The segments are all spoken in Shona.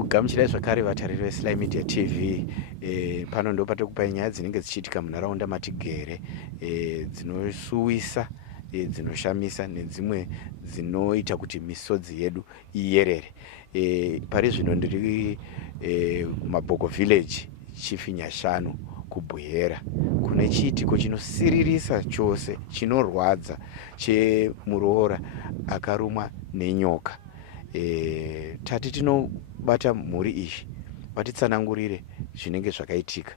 kugamuchirai zvakare vatariri veSly Media TV. Pano ndo patikupai nyaya dzinenge dzichiitika munharaunda matigere, dzinosuwisa, dzinoshamisa nedzimwe dzinoita kuti misodzi yedu iyerere. Pari zvino ndiri Mabhoko Village, Chifinyashanu kubuyera, kune chiitiko chinosiririsa chose, chinorwadza, chemuroora akarumwa nenyoka. Tati tinobata mhuri izvi, vatitsanangurire zvinenge zvakaitika.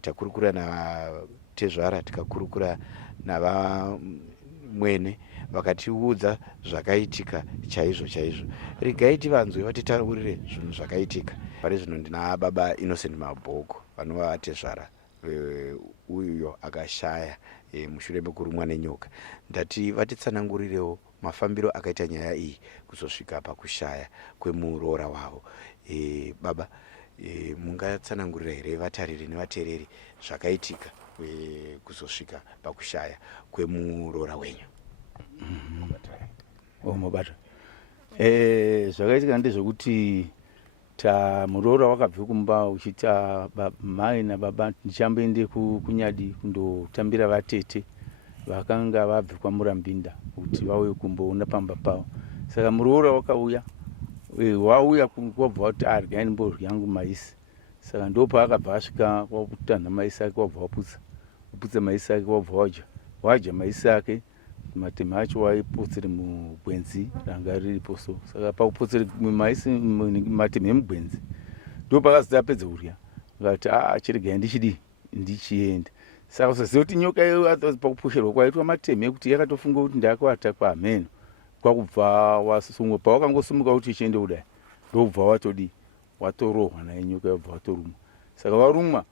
Takurukura naTezvara, tikakurukura navamwene, vakatiudza zvakaitika chaizvo chaizvo. Regai tivanzwe vatitaurire zvinhu zvakaitika. Pari zvino ndina baba Innocent Mabhoko vanova Tezvara, uyo akashaya mushure mekurumwa nenyoka. Ndati vatitsanangurirewo mafambiro akaita nyaya iyi kuzosvika pakushaya kwemuroora wavo. Baba, mungatsanangurira here vatariri nevateereri zvakaitika kuzosvika pakushaya kwemuroora wenyu? Mubata. Zvakaitika ndezvekuti muroora wakabve kumba uchita mai nababa ndichamboende kunyadi kundotambira vatete vakanga vabve kwaMurambinda kuti vauye kumboona pamba pavo. Saka muroora wakauya, wauya wabva wati regai ndimborya hangu maisi. Saka ndopa akabva asvika kwakutanha maisi ake, wabva waputsa maisi ake, wabva wadya maisi ake. Matema acho waipotsere mugwenzi ranga riripo. Saka pakupotsere maisi matema emugwenzi ndopakazoti apedza kurya akati chiregai ndichienda. Saka usaziva kuti nyoka iyo pakupusherwa kwaitwa matema ekuti yakatofunga kuti ndakuata kwamheno, kwakubva wasungwa pawakangosumuka kuti ichiende kudai ndobva watorohwa naye nyoka, yobva watorumwa. Saka warumwa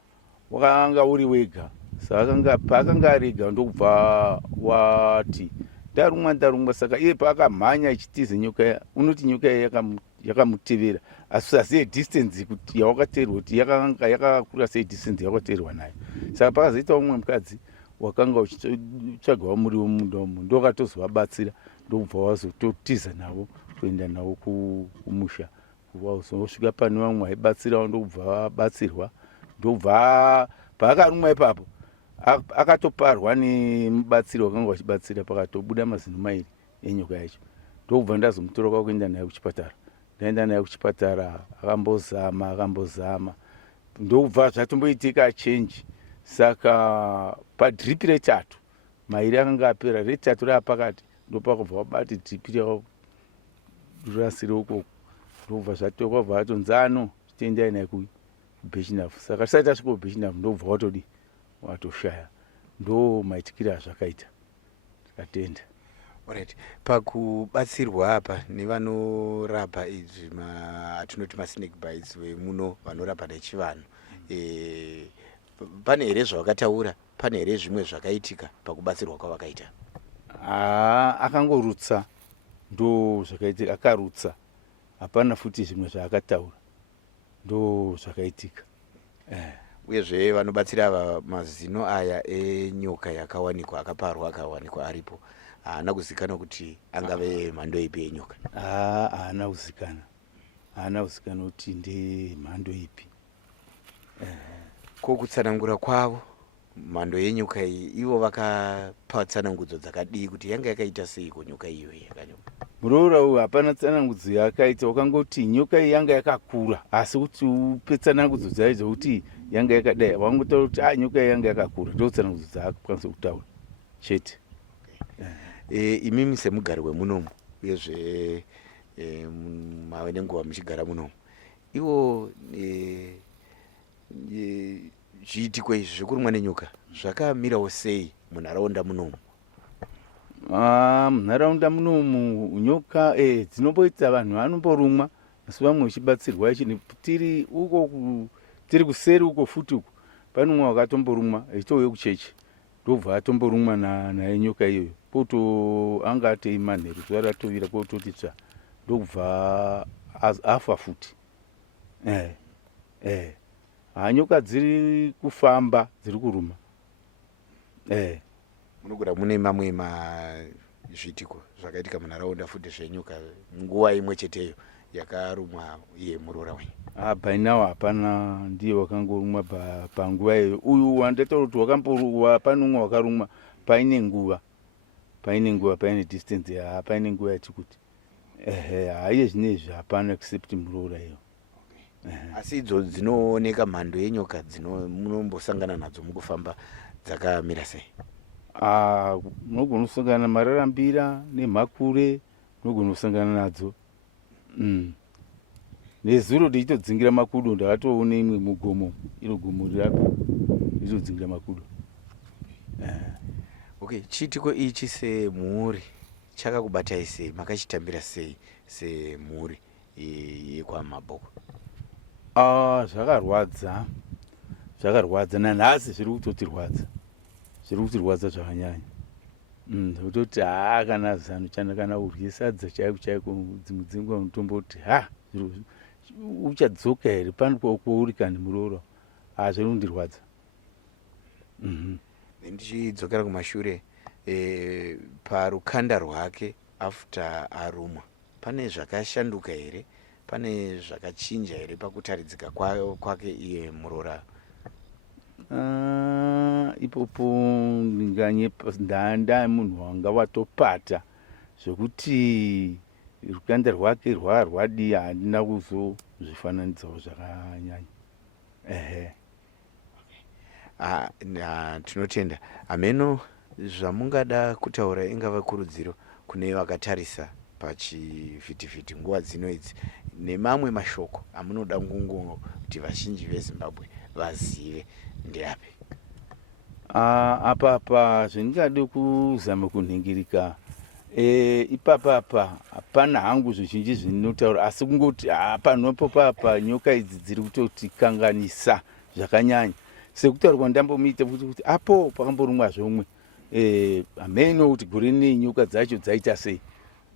wakanga uri wega. Saka paakanga arega ndobva wati ndarumwa. Saka iye paakamhanya ichitiza nyoka, unoti nyoka yakamutevera, asi asiye distance kuti yawakateerwa kuti yakakura sei distance yawakateerwa nayo. Saka pakazoita umwe mukadzi wakanga uchitsvagawo muriwo mumunda umu, ndokatozovabatsira ndobva wazototiza navo kuenda navo kumusha. Wazosvika pane vamwe vaibatsirawo ndobva vabatsirwa. Ndobva paakarumwa ipapo akatoparwa nemubatsiri wakanga wachibatsira, pakatobuda mazino mairi enyoka yacho. Ndobva ndazomutora kwakuenda naye kuchipatara. Ndaenda naye kuchipatara, akambozama ndobva zvatomboitika change. Saka padhiripi retatu mairi akanga apera, retatu raapakati ndopakubva wabati dhiripi rarasire ukoko. Ndobva zvatokwa vatonzi tendai naye kuBheshinafu. Saka tisati tasvika kuBheshinafu ndobva watoshaya. Ndo maitikiro azvakaita, tikatenda. Alright. Pakubatsirwa apa nevanorapa izvi atinoti masnake bites vemuno vanorapa nechivanhu, pane here zvavakataura? Pane here zvimwe zvakaitika pakubatsirwa kwavakaita? Akangorutsa, ndo zvakaitika. Akarutsa, hapana futi zvimwe zvaakataura, ndo zvakaitika. Uyezve vanobatsira ava, mazino aya enyoka yakawanikwa, akaparwa akawanikwa aripo, haana kuzikana kuti angave mhando ipi yenyoka? Haana kuzikana kuti ndemhando ipi. Kokutsanangura kwavo mhando yenyoka iyi, ivo vakapa tsanangudzo dzakadii kuti yanga yakaita seiko nyoka iyoyi yakanyoka? Muroora uyu hapana tsanangudzo yakaita, wakangoti nyoka iyi yanga yakakura, asi kuti upe tsanangudzo dzayo dzokuti yanga yakadai, wangotaura kuti nyoka iyi yanga yakakura, ndo tsanangudzo dzaakukwanisa kutaura chete. Imimi semugari wemunomu, uyezve mave nenguva muchigara munomu, ivo zviitiko izvi zvekurumwa nenyoka zvakamirawo sei munharaunda munomu? Munharaunda munomu nyoka dzinomboita vanhu vanomborumwa, asi vamwe vachibatsirwa. Tiri kuseri uko futi uko pane umwe wakatomborumwa echitouye kuchechi, ndobva atomborumwa naye nyoka iyoyo. Poto anga ateimanheru, zuva ratovira pototi tsva, ndobva afa futi. Nyoka dziri kufamba, dziri kuruma. Munogara mune mamwe zviitiko zvakaitika munharaunda futi zvenyoka nguva imwe cheteyo yakarumwa iye muroora wenyu? By now hapana ndiye wakangorumwa panguva iyo. Uyu wandataura kuti wakamboruwa pane umwe wakarumwa paine nguva paine distance paine nguva yati kuti haiye zvinezvi hapana except muroora iyo. Asi idzo dzinooneka mhando yenyoka munombosangana nadzo mukufamba dzakamira sei? Munogona kusangana mararambira nemhakure, munogona kusangana nadzo. Nezuro ndichitodzingira makudo ndakatoona imwe mugomo, iro gomo rirapo ndichitodzingira makudo. Okay, chiitiko ichi semhuri chakakubatai sei? Makachitambira sei semhuri yekwamabhoko? Zvakarwadza nanhasi zviri kutirwadza zvakanyanya. Kutoti kana zano kana urye sadza chaiko dzimwe dzenguva unotomboti uchadzoka here pani kwauri kani muroora. Zviri kundirwadza. Ndichidzokera kumashure, parukanda rwake after arumwa pane zvakashanduka here? Pane zvakachinja here pakutaridzika kwake iye muroora? Ipopo ndanda munhu wanga watopata zvekuti rukanda rwake rwadii handina kuzozvifananidzawo zvakanyanya. Tinotenda. Hameno zvamungada kutaura ingava kurudziro kune vakatarisa pachivhitivhiti nguva dzino idzi, nemamwe mashoko amunoda kuti vazhinji veZimbabwe vazive ndeapi? Apa zvendingade kuzama kunhingirika, ipapa hapana hangu zvizhinji zvinotaura, asi kungoti panopo papa nyoka idzi dziri kutotikanganisa zvakanyanya. Sekutaurwa ndambomuita kuti apo pakamborumwa zvomwe, hameno kuti gore nei nyoka dzacho dzaita sei.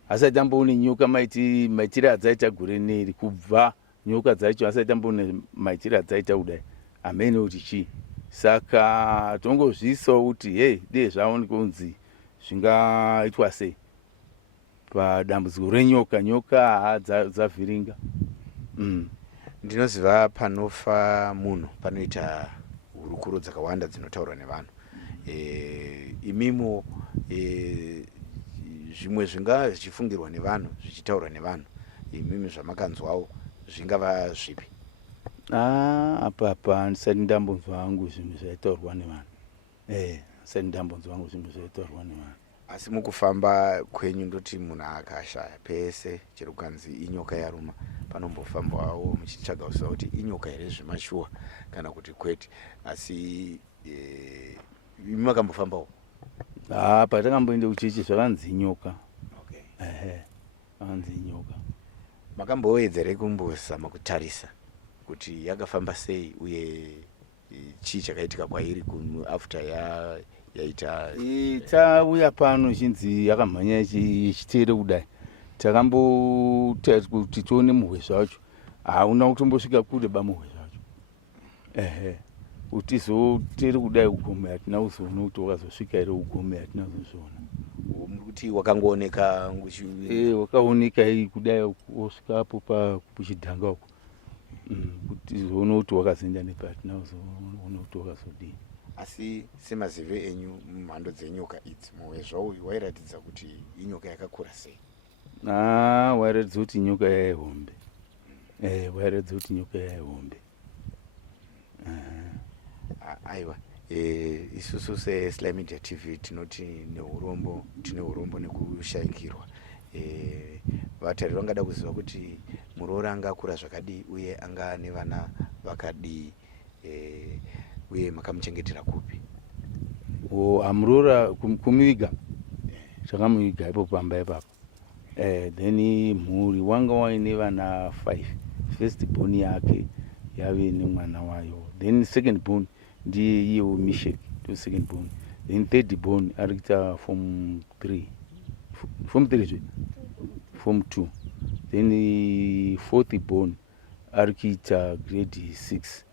Asati amboone nyoka maitiro adzaita gore nei, kubva nyoka dzacho asati amboone maitiro adzaita kudai, hameno kuti chii. Saka tongozviisawo kuti dei zvaonekwa kunzi zvingaitwa sei padambudziko renyoka dzavhiringa. Ndinoziva panofa munhu panoita hurukuro dzakawanda dzinotaurwa nevanhu. Imimo zvimwe zvinga zvichifungirwa nevanhu zvichitaurwa nevanhu, imimi zvamakanzwawo zvingava zvipi? Apa ndisati ndambonzwa hangu zvinhu zvaitaurwa nevanhu. Ndisati ndambonzwa hangu zvinhu zvaitaurwa nevanhu. Asi mukufamba kwenyu ndoti munhu akashaya pese chero kukanzi inyoka yaruma, panombofambwawo muchitsvaga kuziva kuti inyoka here zvemashuwa kana kuti kwete. Asi imi makambofambawo? Patakamboenda kuchechi zvakanzi inyoka. Zvakanzi inyoka. Makambowedzere kumbozama kutarisa kuti yakafamba sei uye chii chakaitika kwairi after yaita? Tauya pano chinzi yakamhanya ichitere kudai, takamboti kuti tione muhwe zvacho, hauna kutombosvika kure bamuhwe zvacho. Kuti zotere kudai ugome hatina kuzoona kuti wakazosvika here ugome hatina kuzozviona. Kuti wakangooneka wakaoneka kudai wosvikapo kuchidhanga uko, kuti zoona kuti wakazoenda nepa hatina kuzoona kuti wakazodii. Asi semazive enyu mhando dzenyoka idzi, muhwe zvauyu wairatidza kuti inyoka yakakura sei? Wairatidza kuti nyoka yaihombe. Wairatidza kuti nyoka yaihombe. Aiwa, isusu seSly Media TV tinoti tine urombo nekushayikirwa. Vatari vangada kuziva kuti muroora anga akura zvakadii uye anga nevana vakadii, uye makamuchengetera kupi? Muroora kumuviga, takamuviga ipo pamba ipapo. Then mhuri wanga waine vana 5. First born yake yave nemwana wayo, then second born ndiye iyewo Mishek, to second born, then third born ari kuita form 2, then fourth born ari kuita grade 6,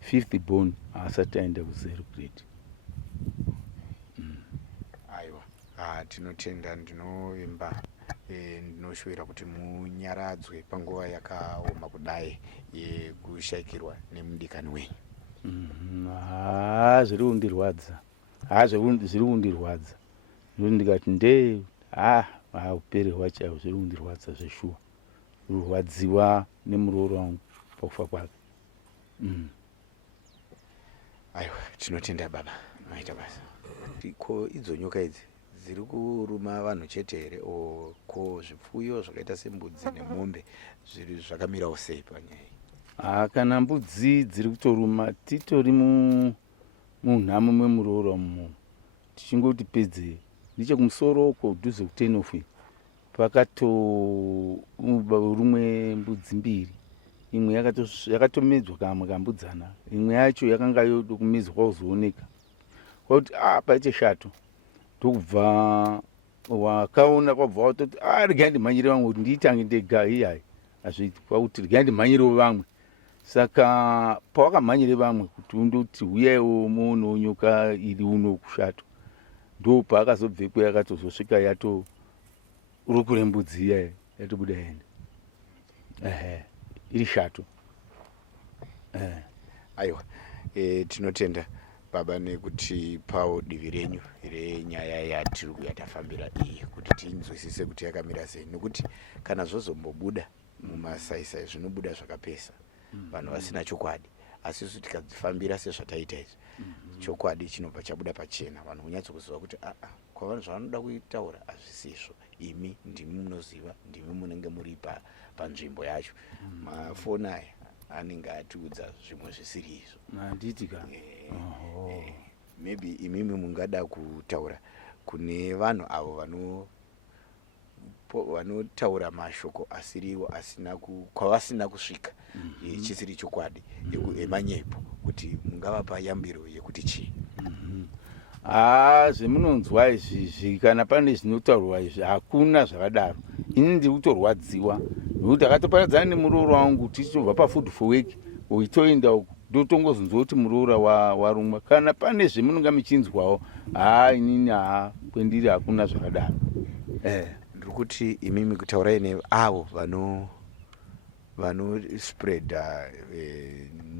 fifth born asati aenda ku0 grade. Aiwa, tinotenda, ndinovimba ndinoshuvira kuti munyaradzwe panguva yakaoma kudai yekushayikirwa nemudikani wenyu. Zviri kundirwadza, zviri kundirwadza, ndikati ndee upere hwachaihwo zviri kundirwadza zveshuwa, kurwadziwa nemurooro wangu pakufa kwake. Aiwa, tinotenda baba, maita basa. Ko idzo nyoka idzi dziri kuruma vanhu chete here, ko zvipfuyo zvakaita sembudzi nemombe zviri zvakamirawo sei panyaya? Kana mbudzi dziri kutoruma, titori munhamo memurooro umo, tichingoti pedze nechekumusoro kudhuze kutenofi rumwe mbudzi mbiri, imwe yakatomedzwa kamwe kambudzana, imwe yacho yakanga yoda kumedzwa kuzooneka kwakuti paite shato, ndokubva wakaona kwabva watoti regai ndimhanyire vamwe kuti ndiitange ndega. Iyai hazviiti, kwakuti regai ndimhanyirewo vamwe. Saka pawakamhanyire vamwe kuti undoti huyaiwo moonewo nyoka iri uno kushato, ndo paakazobvepo yakatozosvika rukure mbudzi iyai yatobuda hende iri shato. Aiwa, tinotenda baba nekuti pawo divi renyu renyaya yatiri kuya tafambira iyi kuti tinzwisise kuti yakamira sei, nekuti kana zvozombobuda mumasaisai zvinobuda zvakapesa, vanhu vasina chokwadi. Asi isu tikadzifambira sezvataita izvi, chokwadi chinobva chabuda pachena, vanhu kunyatsokuziva kuti kwavanhu zvavanoda kutaura hazvisizvo, imi ndimi munoziva, ndimi munenge muri panzvimbo yacho. Mafoni aya anenge atiudza zvimwe zvisiri izvo. Handiti ka? Maybe imimi mungada kutaura kune vanhu avo vanotaura mashoko asiriwo, kwavasina kusvika, chisiri chokwadi, emanyepo, kuti mungavapa yambiro yekuti chii? Zvemunonzwa izvi, kana pane zvinotaurwa izvi, hakuna zvakadaro. Ini ndiri kutorwadziwa nekuti akatoparadzana nemurooro wangu, tichitobva pafood for work uchitoenda uku ndotongozonzwa kuti muroora warumwa. Kana pane zvemunonga muchinzwawo, inini kwendiri hakuna zvakadaro. Ndiri kuti imimi kutaurai neavo vanospreada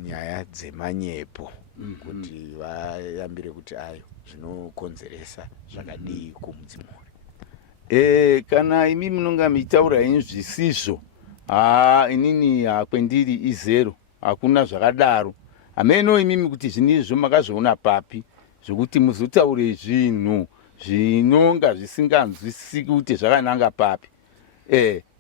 nyaya dzemanyepo, kuti vayambire kuti zvinokonzeresa zvakadii kumudzimuri. Kana imi munonga muchitaura ini zvisizvo, inini kwendiri izero, hakuna zvakadaro. Hameno imimi kuti zvinizvo makazviona papi zvokuti muzotaure zvinhu zvinonga zvisinganzwisiki kuti zvakananga papi.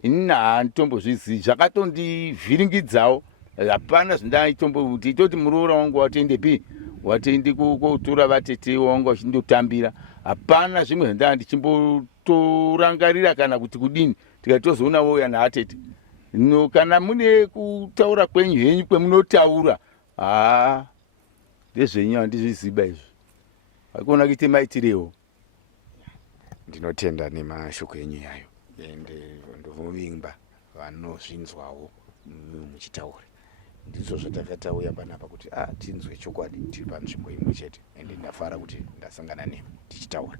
Inini handitombozvizivi, zvakatondivhiringidzawo, hapana zvandaitombokuti itoti muroora wangu watoendepi, watoende kotora vatete wangu vachindotambira, hapana zvimwe zvandanga ndichimbotorangarira kana kuti kudini, tikatozoonawo uya naatete. Kana mune kutaura kwenyu henyu kwemunotaura, ndezvenyu handizviziba izvo, hakuona kuite maitirewo. Ndinotenda nemashoko enyu yayo, ende ndovimba vanozvinzwawo muchitaura. Ndizvo zvatakatauya panapa kuti tinzwe chokwadi, tiri panzvimbo imwe chete, ende ndafara kuti ndasangana nemi tichitaura.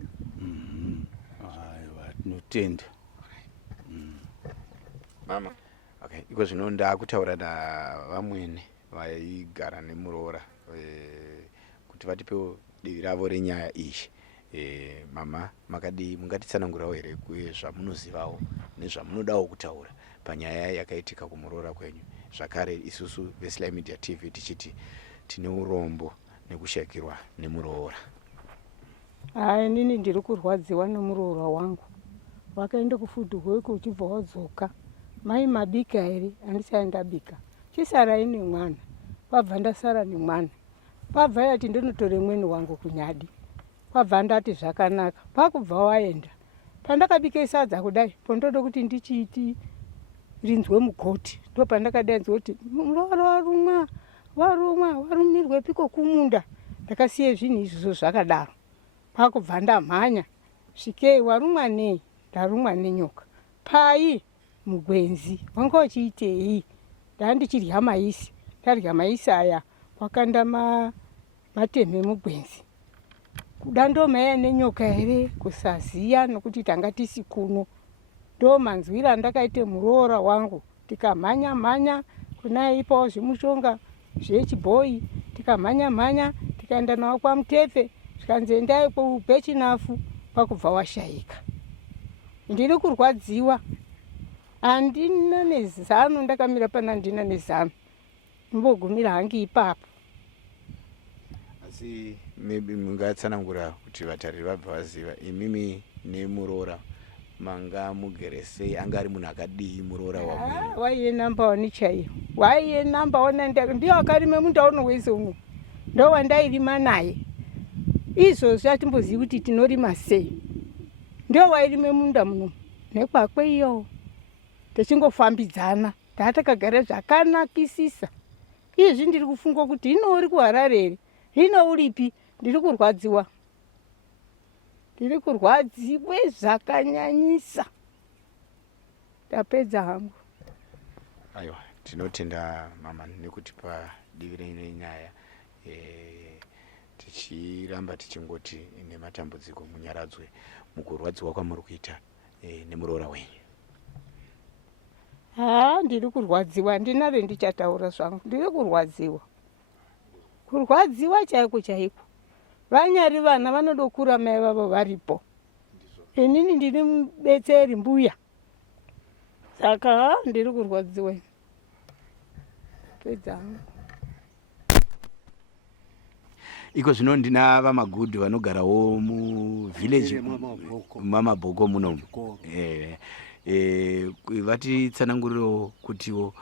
Aiwa, tinotenda. Mama, okay, iko zvino ndakutaura navamwene vaigara nemuroora kuti vatipewo divi ravo renyaya iyi. Mama, mungatitsanangurawo here kuye zvamunozivawo nezvamunodawo kutaura panyaya yakaitika kumuroora kwenyu. Zvakare isusu veSly Media TV tichiti tine urombo nekushayikirwa nemuroora. Inini ndiri kurwadziwa nemuroora wangu, wakaenda kufood work uchibva wadzoka, mai mabika here? Handisati ndabika, chisarai nemwana, kwabva ndasara nemwana, kwabva yati ndinotore mweni wangu kunyadi, kwabva ndati zvakanaka, pakubva waenda. Pandakabike sadza kudai, pondoda kuti ndichiti rinzwe mugoti, ndo pandakadainzwa kuti muroora warumirwe piko kumunda. Ndakasiye zvinhu izvozvo zvakadaro, pakubva ndamhanya, svikei, warumwa nei? Ndarumwa nenyoka. Pai? Mugwenzi. Wanga uchiitei? Ndandichirya maisi, ndarya maisi aya kwakanda mateme mugwenzi. Kuda ndomhaya nenyoka here? Kusaziya nokuti tanga tisi kuno. ndo manzwira andakaite muroora wangu. Tikamhanya kunaipawo zvimushonga zvechibhoyi, tikamhanya tikaenda nawo kwaMutefe, zvikanzi endai kuBhechinafu, pakubva washayika. Ndiri kurwadziwa, handina nezano, ndakamira pana ndina nezano, mbogumira hangi ipapo. Asi maybe mungatsanangura kuti vatariri vabva vaziva imimi nemuroora manga mugere sei, anga ari munhu akadii muroora wamwe? Waiye namba 1 chaiyo, waiye namba 1, ndiyo akarime munda uno wese uno, ndo wandairima naye. Izvozvi hatimbozivi kuti tinorima sei, ndio wairime munda muno nekwakwe iyo, tichingofambidzana, tatakagara zvakanakisisa. Izvi ndiri kufunga kuti hino uri kuHarare here, hino uripi? Ndiri kurwadziwa, ndiri kurwadziwe zvakanyanyisa. Tapedza hangu. Aiwa, tinotenda mama nekutipa divi reine nyaya. Tichiramba tichingoti nematambudziko munyaradzwe mukurwadziwa kwamuri kuita nemuroora wenyu. Ndiri kurwadziwa, ndinare ndichataura zvangu, ndiri kurwadziwa. Kurwadziwa chaiko chaiko. Vanyari vana vanodokura mai vavo varipo. Inini ndiri mubetseri mbuya. Saka ndiri kurwadziwa. Pedza. Iko zvino ndina vamagudhu vanogarawo muvillage mamabhoko muno. Vatitsanangurirewo kutiwo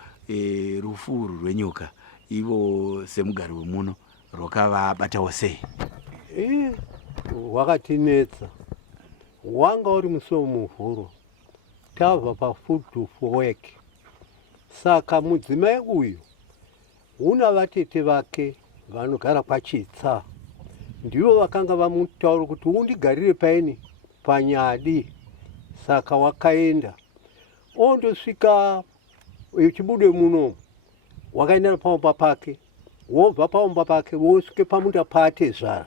rufu rwenyoka ivo semugari wemuno rwakavabatawo sei? Wakatinetsa. Wanga uri musowo muvhuro, tabva pafood to work. Saka mudzimai uyu una vatete vake vanogara kwaChitsa, ndivo vakanga vamutaura kuti undigarire paini paNyadi. Saka wakaenda ondosvika uchibude muno, wakaenda pamumba pake, wobva pamumba pake wosvike pamunda pate zvara,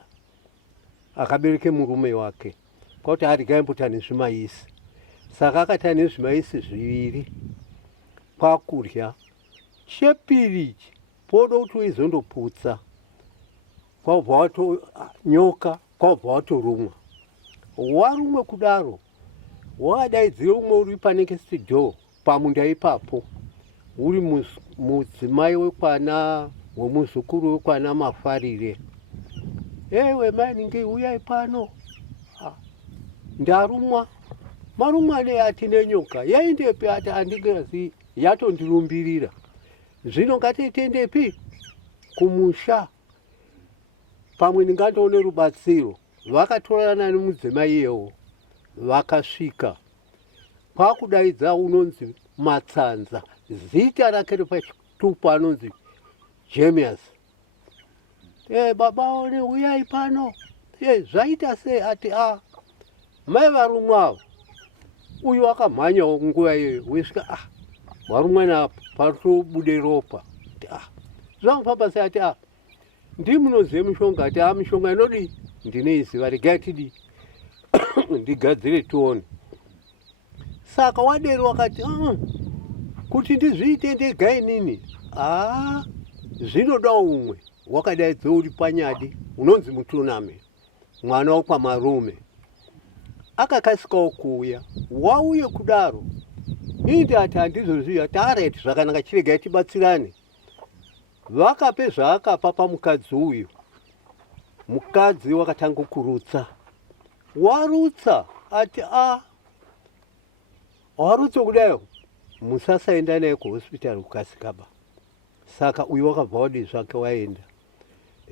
akabereke murume wake, kwauti arigaimbuta nezvimaisi. Saka akati ane zvimaisi 2 pakurya, chepiri podo kuti uizondoputsa, kwabva wato nyoka, kwabva watorumwa. Warumwe kudaro, wadaidzire umwe uri panext door pamunda ipapo, uri mudzimai wekwana wemuzukuru wekwana Mafarire. Ewe mainingi uyai pano, ndarumwa. Marumwa ati nenyoka, yaendepi? Ati handingazivi, yatondirumbirira. Zvino ngatiitendepi? Kumusha, pamwe ndingandoone rubatsiro. Vakatorana nemudzimai iyewo, vakasvika. Kwakudaidza unonzi Matsanza, zita rake repachitupa anonzi James. Baba one uyai pano. Zvaita sei? Ati mai varumwavo. Uyu akamhanyawo nguva iyoyo, wesvika warumwa napo patobude ropa. Zvamufamba sei? Ati ndimunozive mishonga? Ati mishonga inodi ndinoiziva, regai tidi ndigadzire tione. Saka wadero wakati kuti ndizviite ndega inini, zvinoda umwe wakadaidza uri paNyadi unonzi Mutuname, mwana wakwamarume. Akakasikawo kuuya, wauye kudaro, indi ati handizozviya. Ati areti, zvakanaka, chiregai tibatsirane. Vakape zvaakapa pamukadzi uyu. Mukadzi wakatanga kurutsa, warutsa. Ati warutsa kudayo, musasaenda naye kuhospitari kukasikaba. Saka uyu wakabva wadi zvake waenda.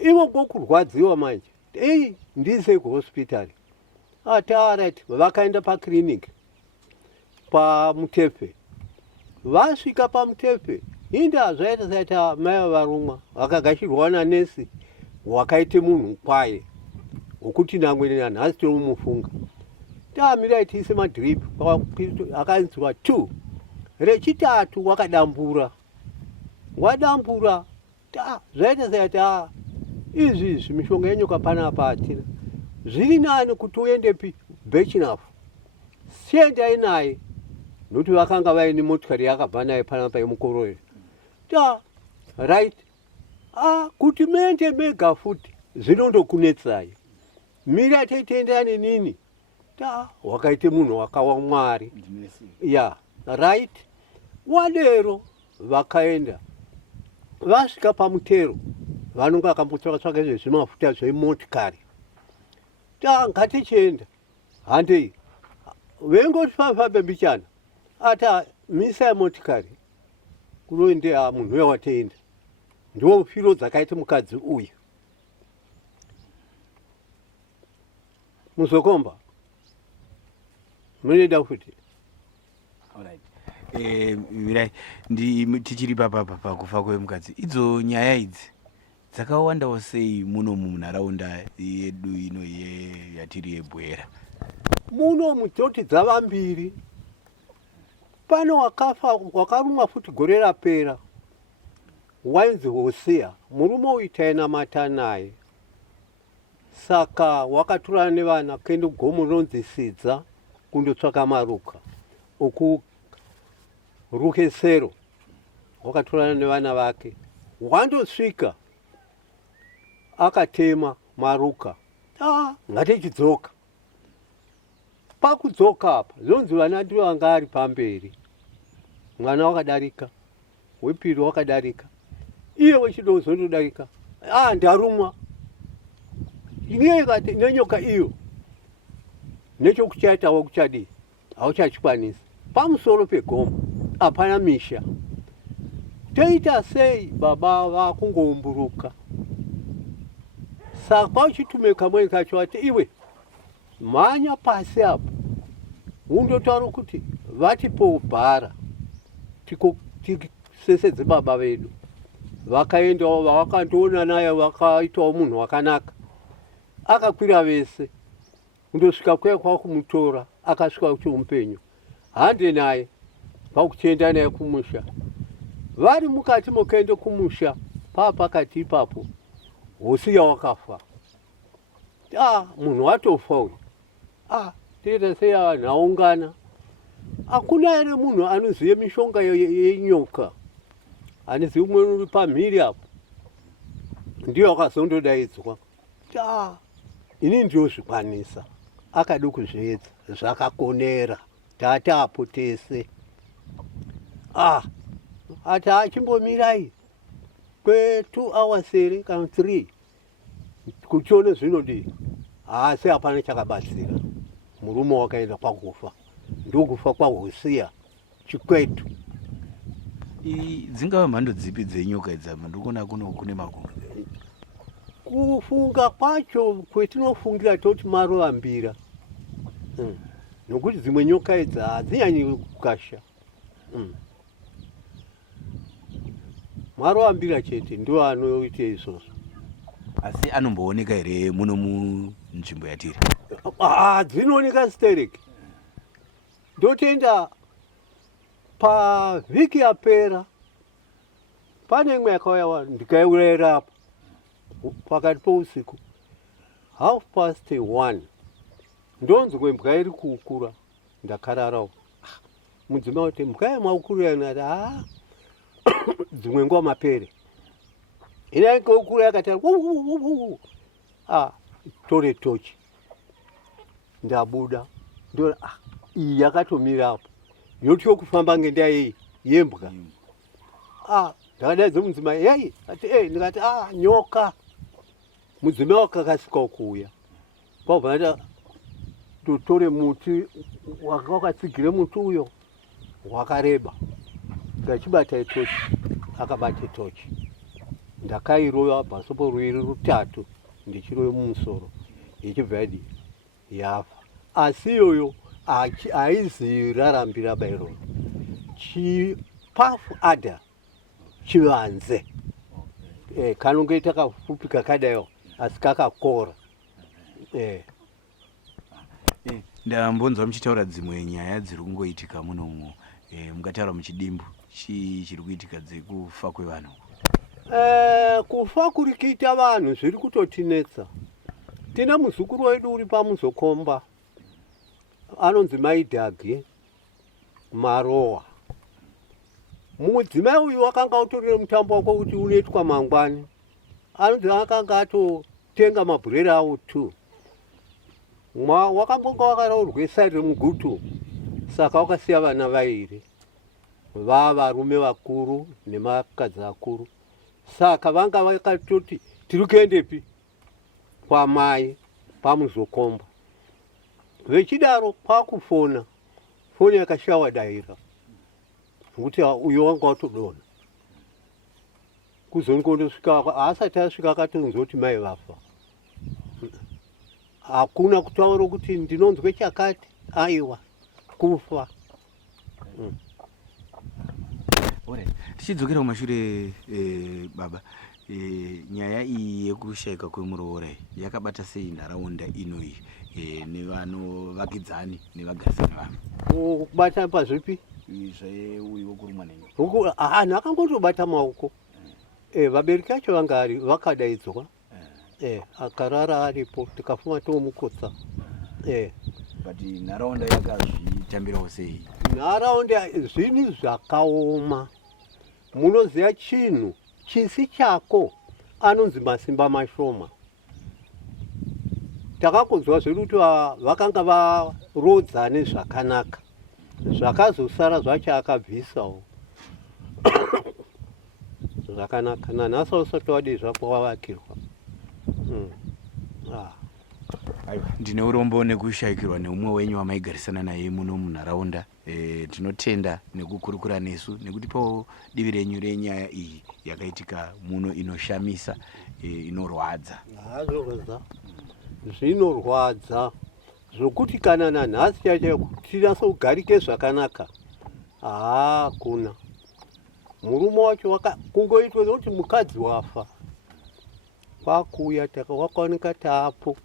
Ivo ngokurwadziwa manje, ndize kuhospitari. Ati arati, vakaenda pakliniki paMutefe. Vasvika paMutefe, indi zvaita saiti mai varumwa vakagashirwa nanesi wakaite munhu kwaye, wokuti namwe nhasi tomufunga. Tamirai tiise madrip, akainzwa 2. Rechitatu wakadambura. Wadambura, zvaita saiti izvi mishonga yenyoka panapa hatina. Zviri nani kuti uendepi? Bhechinafu. Siendai naye. nokuti vakanga vaine motikari yakabva naye panapa yemukorori. Ta right, kuti muende mega futi zvinondokunetsai, mira teitenderane nini. Ta wakaite munhu wakawa Mwari. Ya right, wadero vakaenda vasvika pamutero vanonga vakambotsvaka zvezvimafuta zvemotikari. Ta ngatichienda handei vengoti fambe mbichana ata misai motikari kunoende munhu uya watenda. Ndo firo dzakaite mukadzi uyu. Muzokomba munoda futi. Mirai tichiri pakufa kwemukadzi, idzo nyaya idzi dzakawandawo sei muno munharaunda yedu ino yatiri yeBwera? Muno mutoti dzava mbiri. Pano wakafa wakarumwa futi gore rapera wainzi Hosea, murume uyu tainamata naye. Saka wakatorana nevana kuenda kugomo rinonzi Sidza kundotsvaka maruka uku Rukesero. Wakatorana nevana vake wandosvika akatema maruka. Ngatichidzoka. Pakudzoka apa zonzi vana ndivo vanga ari pamberi. Mwana wakadarika, wepiri wakadarika, iye wechidoko zondodarika. Ndarumwa. Iye ikati nenyoka iyo nechokuchaitawo kuchadi hauchachikwanisi. Pamusoro pegomo hapana misha. Toita sei baba vakungomburuka. Saka pauchitume kamweni kacho ati iwe mhanya pasi apo undotaura kuti vatipo bhara tisesedze baba vedu. Vakaendawo vakandoona naye vakaitawo munhu wakanaka. Akakwira vese kundosvika kuya kwakumutora akasvika kuchiupenyu. Hande naye pakuchienda naye kumusha. Vari mukati mokaenda kumusha pakati ipapo Hosea wakafa. Munhu watofa uyu. Toita sei vanhu aungana. Hakuna ere munhu anozive mishonga yenyoka. Anozive umwe uri pamhiri apo. Ndiyo akazondodaidzwa. Ini ndiyozvikwanisa. Akada kuzviedza zvakakonera. Tatapo tese. Ati achimbomirai kwe2 hours here kana 3 kuchione zvinodii. Asi hapana chakabatsira. Murume wakaenda pakufa. Ndokufa kwaHosea chikwetu. Dzingava mhando dzipi dzenyoka idzi ndikuona kune makumbo? Kufunga kwacho kwetinofungira toti marovambira. Nokuti dzimwe nyoka idzi hadzinyanyi kukasha. Marovambira chete ndo anoita izvozvo. Asi anombooneka here muno munzvimbo yatiri? Dzinooneka stereki. Ndotenda pavhiki yapera pane imwe yakauya ndikaiurayira apo pakati pousiku 1:30 ndonzi kwembwa iri kuukura. Ndakararawo. Mudzimai kuti mbwa yemaukura yana dzimwe nguva mapere. Ina ikaukura yakati tore tochi. Ndabuda ndora iyi yakatomira apo yotyo kufamba ngendaa yembwa. Ndakadaidza mudzimai yei ati ndikati nyoka. Mudzimai wakakasika kuuya kwabva totore muti wakatsigire muti uyo wakareba. Ndachibata tochi. Akabate tochi. Ndakairova bhasopo ruiri rutatu ndichirove mumusoro ichibva yafa. Asi iyoyo haizi rarambira bairo. Chipafu adha chivanze. Kanongoita kafupi kakadaiwo asi kakakora. Ndambonzwa muchitaura dzimwe nyaya dziri kungoitika munomu. Mukataura muchidimbu chiri kuitika dzekufa kwevanhu. Kufa kuri kuita vanhu zviri kutotinetsa. Tina muzukuru wedu uri pamuzokomba anonzi Maidhagi. marowa. Mudzimai uyu wakanga utorine mutambo wako kuti unoitwa mangwani. Anonzi akanga atotenga mabhurera awo 2. Wakambonga wakaraurwe sairi remugutu, saka wakasiya vana vairi. Varume vakuru nemakadzi akuru. Saka vanga vakatoti tiri kuendepi kwamai pamuzokomba. Vechidaro kwakufona. Foni yakashawa daira. Kuti uyo wanga watodona. Kuzongondosvika asati asvika akatonzwa kuti mai vafa. Hakuna kutaura kuti ndinonzwe chakati, aiwa kufa. Tichidzokera kumashure baba, nyaya iyi yekushayika kwemuroora yakabata sei nharaunda inoyi nevanovakidzani nevagarisani vavo? Kubata pazvipi? Zveuyu wokurumwa nenyoka. Anhu akangotobata maoko. Vabereki vacho vanga vakadaidzwa. Akarara aripo tikafuma tomukotsa. But nharaunda yakazvitambirawo sei? Nharaunda zvinhu zvakaoma. Munoziya chinhu chisi chako anonzi masimba mashoma. Takakonzwa zvedu kuti vakanga varodzane zvakanaka. Zvakazosara zvacho akabvisawo. Zvakanaka. Nanhasi usati wadi zvako wavakirwa. Ndine urombo nekushayikirwa neumwe wenyu wamaigarisana naye muno munharaunda. Tinotenda nekukurukura nesu nekutipawo divi renyu renyaya iyi yakaitika muno inoshamisa, inorwadza. Zvinorwadza zvokuti kana nanhasi chacho tinase kugarike zvakanaka. Hakuna. Murume wacho kungoitwa kuti mukadzi wafa. Kwakuya wakaoneka taapo.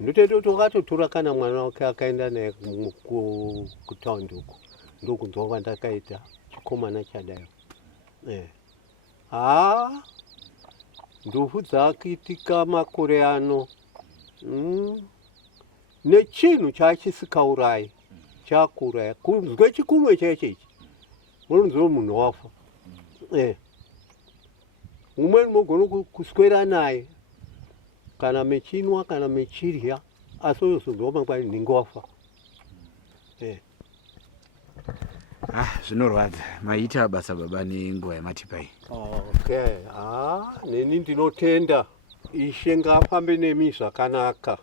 Ndotenda kuti wakatotora kana mwana wake akaenda naye kutaundi uko. Ndokunzwa kwandakaita chikomana chadayo. Ndufu dzakiitika makore ano. Nechinhu chachisikaurayi chakuraya. Kunzwe chikunwe chaicho ichi. Munonzwa munhu wafa. Umweni mogona kuswera naye kana mechinwa kana mechirya asi unozonzwa mangwani ninge wafa. Zvinorwadza. Maita basa baba nenguva yamatipai. Neni ndinotenda Ishe ngafambe nemi zvakanaka.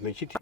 Mechiti